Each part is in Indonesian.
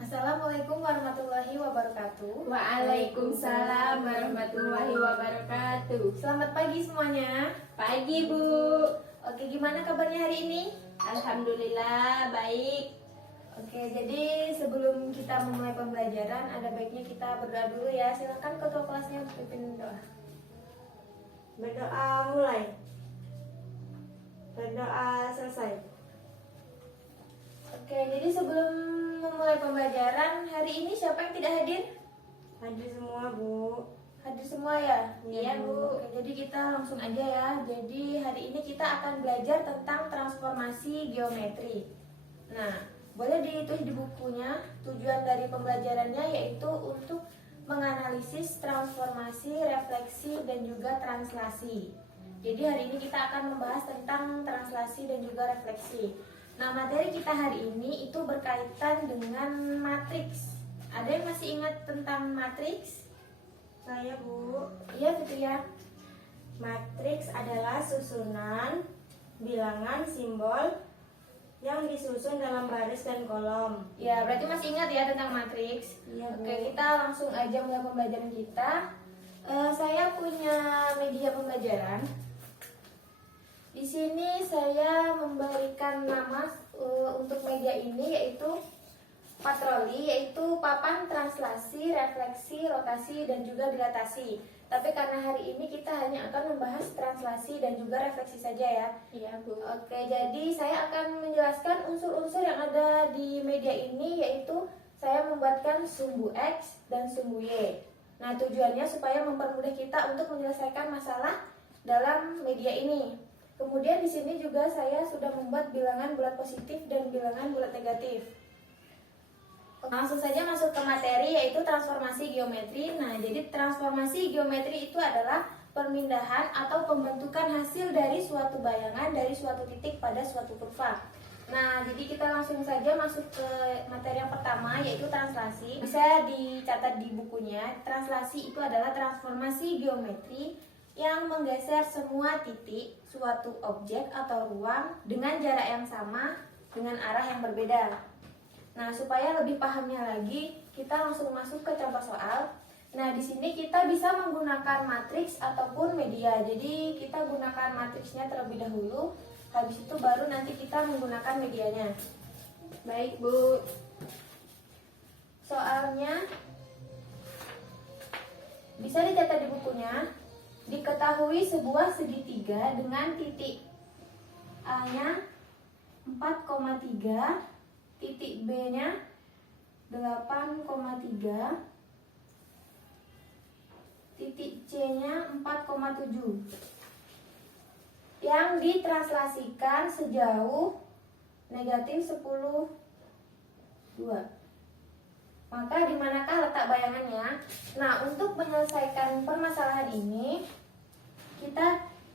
Assalamualaikum warahmatullahi wabarakatuh. Waalaikumsalam warahmatullahi wabarakatuh. Selamat pagi semuanya. Pagi Bu. Oke, gimana kabarnya hari ini? Alhamdulillah baik. Oke, jadi sebelum kita memulai pembelajaran, ada baiknya kita berdoa dulu ya. Silakan ketua kelasnya pimpin doa. Berdoa mulai. Berdoa selesai. Oke, jadi sebelum memulai pembelajaran, hari ini siapa yang tidak hadir? Hadir semua Bu. Hadir semua ya? Iya, Bu. Oke, jadi kita langsung aja ya. Jadi hari ini kita akan belajar tentang transformasi geometri. Nah, boleh ditulis di bukunya. Tujuan dari pembelajarannya yaitu untuk menganalisis transformasi, refleksi, dan juga translasi. Jadi hari ini kita akan membahas tentang translasi dan juga refleksi. Nah, materi kita hari ini itu berkaitan dengan matriks. Ada yang masih ingat tentang matriks? Saya Bu. Iya, gitu ya. Matriks adalah susunan bilangan simbol yang disusun dalam baris dan kolom. Ya, berarti masih ingat ya tentang matriks. Iya, Bu. Oke, kita langsung aja mulai pembelajaran kita. Saya punya media pembelajaran. Di sini saya memberikan nama untuk media ini yaitu patroli, yaitu papan translasi, refleksi, rotasi, dan juga dilatasi. Tapi karena hari ini kita hanya akan membahas translasi dan juga refleksi saja ya. Iya Bu. Oke, jadi saya akan menjelaskan unsur-unsur yang ada di media ini, yaitu saya membuatkan sumbu X dan sumbu Y. Nah, tujuannya supaya mempermudah kita untuk menyelesaikan masalah dalam media ini. Kemudian di sini juga saya sudah membuat bilangan bulat positif dan bilangan bulat negatif. Langsung saja masuk ke materi, yaitu transformasi geometri. Nah, jadi transformasi geometri itu adalah pemindahan atau pembentukan hasil dari suatu bayangan dari suatu titik pada suatu kurva. Nah, jadi kita langsung saja masuk ke materi yang pertama, yaitu translasi. Bisa dicatat di bukunya. Translasi itu adalah transformasi geometri yang menggeser semua titik suatu objek atau ruang dengan jarak yang sama dengan arah yang berbeda. Nah, supaya lebih pahamnya lagi, kita langsung masuk ke contoh soal. Nah, di sini kita bisa menggunakan matriks ataupun media. Jadi, kita gunakan matriksnya terlebih dahulu, habis itu baru nanti kita menggunakan medianya. Baik Bu. Soalnya bisa dicatat di bukunya. Diketahui sebuah segitiga dengan titik A-nya 4,3, titik B-nya 8,3, titik C-nya 4,7 yang ditranslasikan sejauh negatif 10, 2. Maka di manakah letak bayangannya? Nah, untuk menyelesaikan permasalahan ini,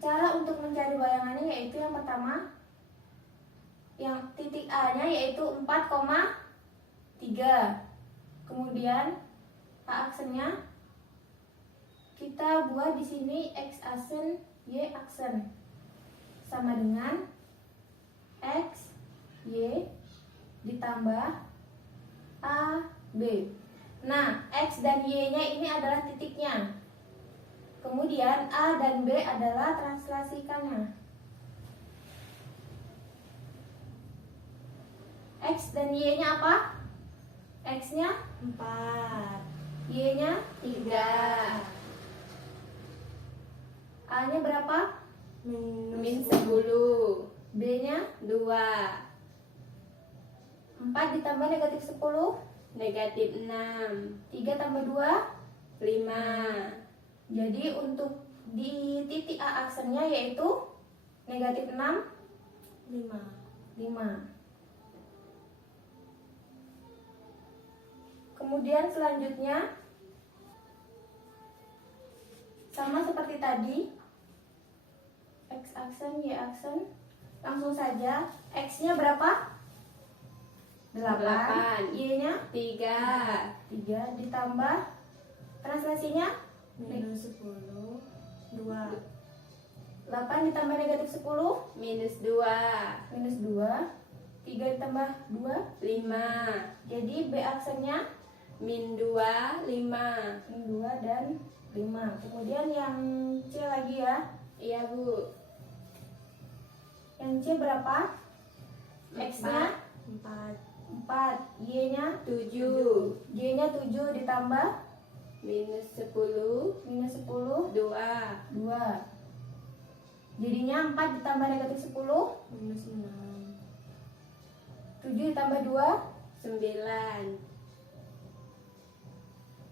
cara untuk mencari bayangannya yaitu yang pertama, yang titik A-nya yaitu 4,3. Kemudian A aksennya kita buat di sini X aksen, Y aksen. Sama dengan X, Y ditambah A, B. Nah, X dan Y-nya ini adalah titiknya. Kemudian A dan B adalah translasikannya. X dan Y-nya apa? X-nya 4, Y-nya 3, A-nya berapa? min 10, B-nya 2, 4 ditambah negatif 10, negatif 6, 3 tambah 2. 5. Jadi untuk di titik A aksennya yaitu negatif 6, 5. 5. Kemudian selanjutnya sama seperti tadi, X aksen, Y aksen. Langsung saja, X-nya berapa? 8. 8. Y-nya 3, 3 ditambah translasinya Minus 10, 2. 8 ditambah negatif 10 minus 2, minus 2. 3 ditambah 2. 5. Jadi B aksennya Min 2, 5. min 2 dan 5. Kemudian yang C lagi ya. Iya, Bu. Yang C berapa? X-nya 4. 4, Y-nya 7. Y-nya 7 ditambah Minus 10, minus 10, 2. 2. Jadinya 4 ditambah negatif 10, Minus 6. 7 ditambah 2. 9.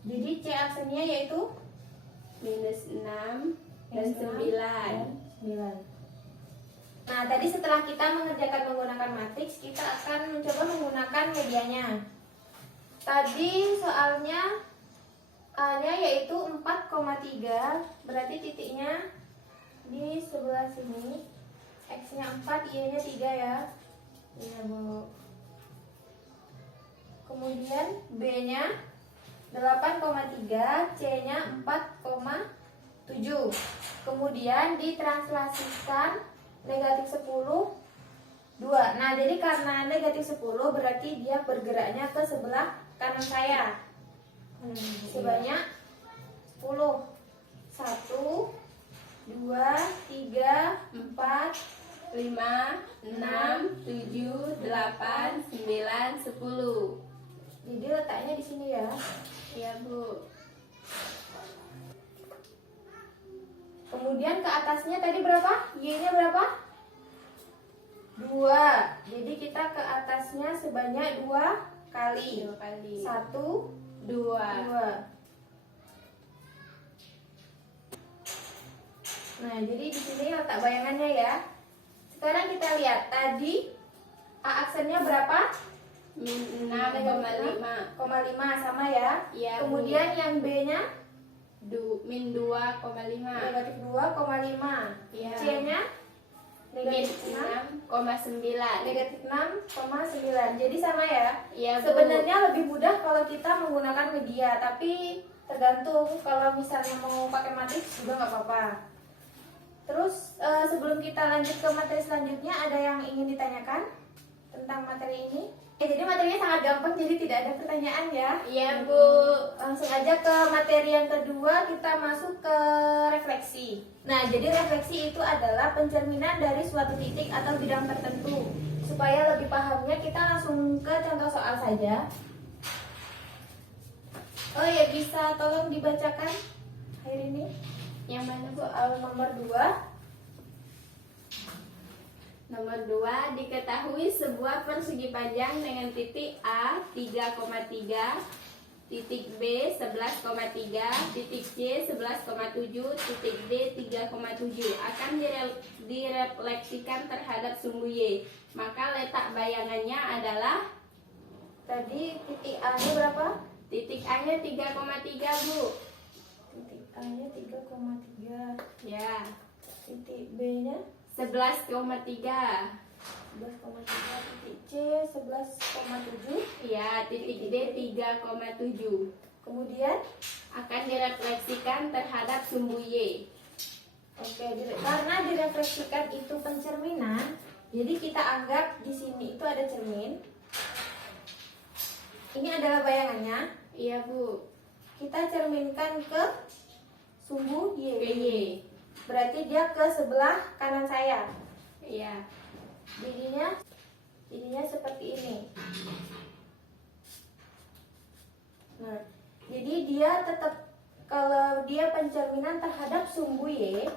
Jadi C aksennya yaitu Minus 6 dan minus 6 9. dan 9. Nah, tadi setelah kita mengerjakan menggunakan matriks, kita akan mencoba menggunakan medianya. Tadi soalnya A-nya yaitu 4,3, berarti titiknya di sebelah sini. X-nya 4, Y-nya 3 ya. Iya, Bu. Kemudian B-nya 8,3, C-nya 4,7. Kemudian ditranslasikan negatif 10, 2. Nah, jadi karena negatif 10 berarti dia bergeraknya ke sebelah kanan saya. Sebanyak 10. 1, 2, 3, 4. 5, 6, 7, 8, 9, 10. Jadi letaknya di sini ya. Iya, Bu. Kemudian ke atasnya tadi berapa? Y-nya berapa? 2. Jadi kita ke atasnya sebanyak 2 kali. 2 kali. 1, 2. 2. Nah, jadi di sini letak bayangannya ya. Sekarang kita lihat tadi A aksennya berapa? Min Negatif 6,5. 6,5 sama ya. Iya, Bu. Kemudian yang B-nya Min 2,5. negatif 2,5. Iya. C-nya Min negatif 6. 6,9. Negatif 6,9. Jadi sama ya. Iya, Bu. Sebenarnya lebih mudah kalau kita menggunakan media, tapi tergantung. Kalau misalnya mau pakai matriks juga nggak apa-apa. Terus sebelum kita lanjut ke materi selanjutnya, ada yang ingin ditanyakan tentang materi ini? Jadi materinya sangat gampang, jadi tidak ada pertanyaan ya. Iya, Bu. Langsung aja ke materi yang kedua, kita masuk ke refleksi. Nah, jadi refleksi itu adalah pencerminan dari suatu titik atau bidang tertentu. Supaya lebih pahamnya, kita langsung ke contoh soal saja. Oh ya, bisa tolong dibacakan hari ini? Yang mana, Bu? Nomor 2. Nomor 2, diketahui sebuah persegi panjang dengan titik A 3,3, titik B 11,3, titik C 11,7, titik D 3,7 akan direfleksikan terhadap sumbu Y. Maka letak bayangannya adalah Tadi titik A-nya berapa? titik A-nya 3,3, Bu. Titik A-nya 3,3. Ya, Titik B-nya 11,3. 11,3. Titik C 11,7. Ya, titik D 3,7 Kemudian akan direfleksikan terhadap sumbu Y. oke, karena direfleksikan itu pencerminan, jadi kita anggap di sini itu ada cermin. Ini adalah bayangannya. Iya, Bu. Kita cerminkan ke sumbu Y. Ke Y. Berarti dia ke sebelah kanan saya. Iya. Jadinya seperti ini. Nah, jadi dia tetap, kalau dia pencerminan terhadap sumbu Y,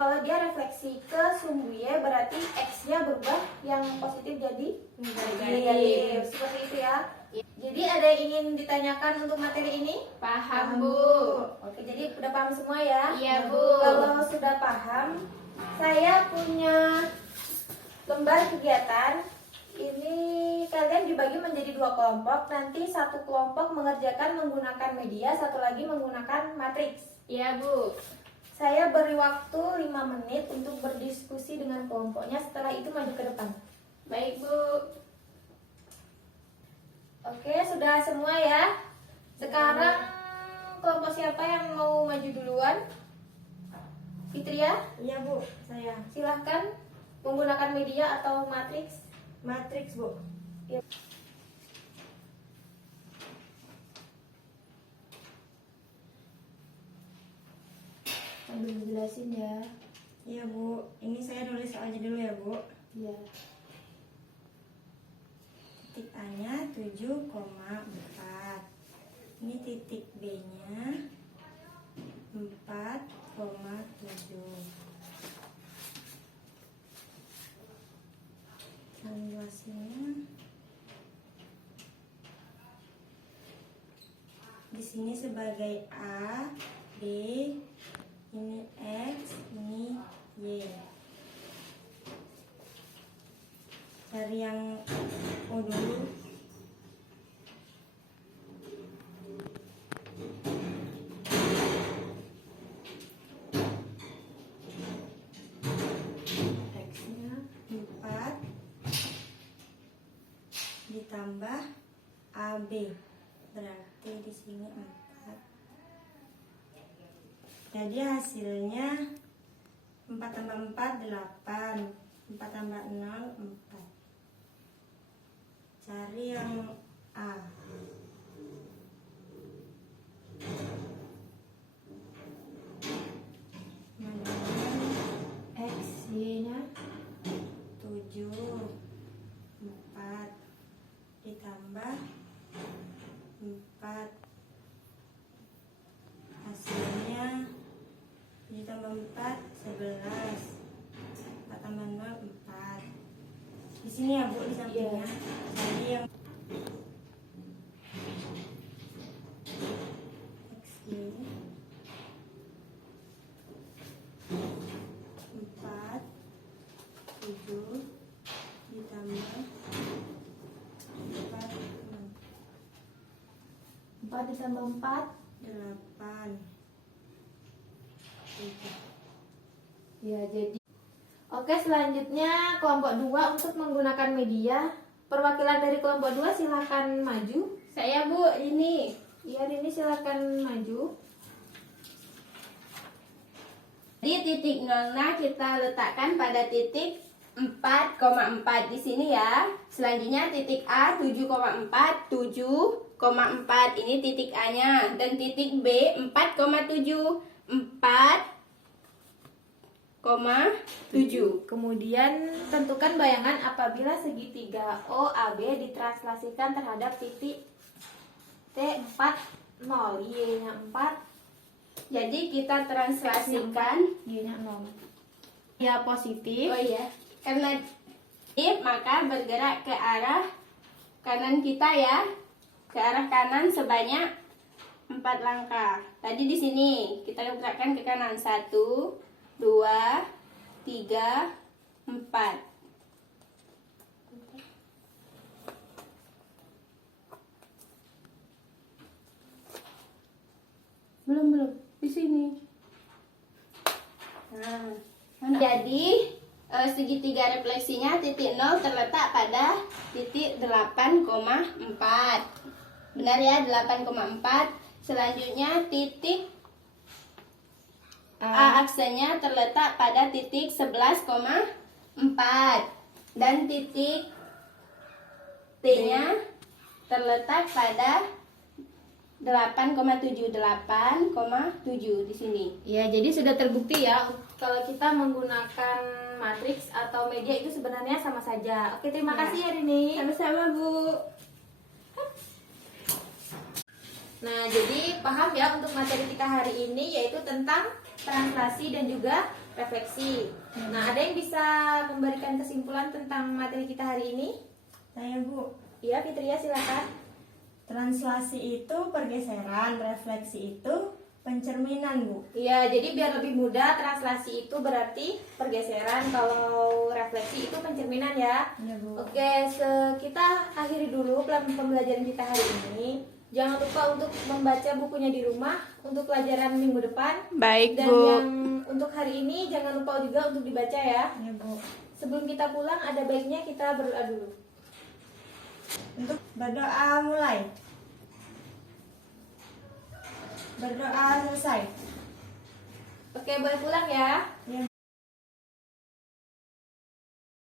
kalau dia refleksi ke sumbu Y berarti X-nya berubah, yang positif jadi negatif. Seperti itu ya. Jadi ada yang ingin ditanyakan untuk materi ini? Paham, Bu. Oke, jadi udah paham semua ya? Iya, Bu. Kalau sudah paham, saya punya lembar kegiatan. Ini kalian dibagi menjadi 2 kelompok. Nanti satu kelompok mengerjakan menggunakan media, satu lagi menggunakan matriks. Iya, Bu. Saya beri waktu 5 menit untuk berdiskusi dengan kelompoknya. Setelah itu maju ke depan. Baik, Bu. Oke, sudah semua ya. Sekarang kelompok siapa yang mau maju duluan? Fitria, Iya, Bu. Saya. silahkan menggunakan media atau matriks. matriks, Bu. Ya. Sambil jelasin ya. Iya, Bu. Ini saya nulis aja dulu ya, Bu. Iya. Titik A-nya 7,4. Ini titik B-nya 4,7. Translasinya di sini sebagai A, B, ini X, ini Y. Cari yang O dulu. X-nya 4 ditambah AB, berarti di sini 4. Jadi hasilnya 4 tambah 4 8, 4 tambah 0 4. Cari yang A. X, Y-nya 7 4 ditambah 4, hasilnya 7 tambah 4 11, 4 tambah 0 4. Di sini ya, Bu, di sampingnya. Jadi yang XY 4 7 ditambah 4 4 ditambah 4. 8 Ya, jadi oke, selanjutnya kelompok 2 untuk menggunakan media. Perwakilan dari kelompok 2 silakan maju. Saya Bu, ini. Iya, ini silakan maju. Di titik nolnya kita letakkan pada titik 4,4 di sini ya. Selanjutnya titik A 7,4, 7,4 ini titik A-nya, dan titik B 4,7, 4,7. Kemudian tentukan bayangan apabila segitiga OAB ditranslasikan terhadap titik T40, Y-nya 4, Jadi kita translasikan. Y-nya 0. Ya, positif. Oh iya, karena if maka bergerak ke arah kanan kita ya, ke arah kanan sebanyak 4 langkah. Tadi di sini kita gerakkan ke kanan 1, 2, 3, 4. Belum di sini. Nah, jadi segitiga refleksinya titik 0 terletak pada titik 8,4. Benar ya, 8,4. Selanjutnya titik A aksenya terletak pada titik 11,4 dan titik T-nya terletak pada 8,7 di sini. Ya, jadi sudah terbukti ya kalau kita menggunakan matriks atau media itu sebenarnya sama saja. Oke, terima Ya. kasih ya Rini. Sama-sama Bu. Nah, jadi paham ya untuk materi kita hari ini yaitu tentang translasi dan juga refleksi. Nah, ada yang bisa memberikan kesimpulan tentang materi kita hari ini? saya, Bu. Iya, Fitria silakan. Translasi itu pergeseran, refleksi itu pencerminan, Bu. Iya, jadi biar lebih mudah, translasi itu berarti pergeseran, kalau refleksi itu pencerminan ya. Iya, Bu. Oke, kita akhiri dulu pembelajaran kita hari ini. Jangan lupa untuk membaca bukunya di rumah untuk pelajaran minggu depan. Baik, Dan yang untuk hari ini jangan lupa juga untuk dibaca ya. Iya, Bu. Sebelum kita pulang, ada baiknya kita berdoa dulu. Untuk berdoa mulai. Berdoa selesai. Oke, boleh pulang ya.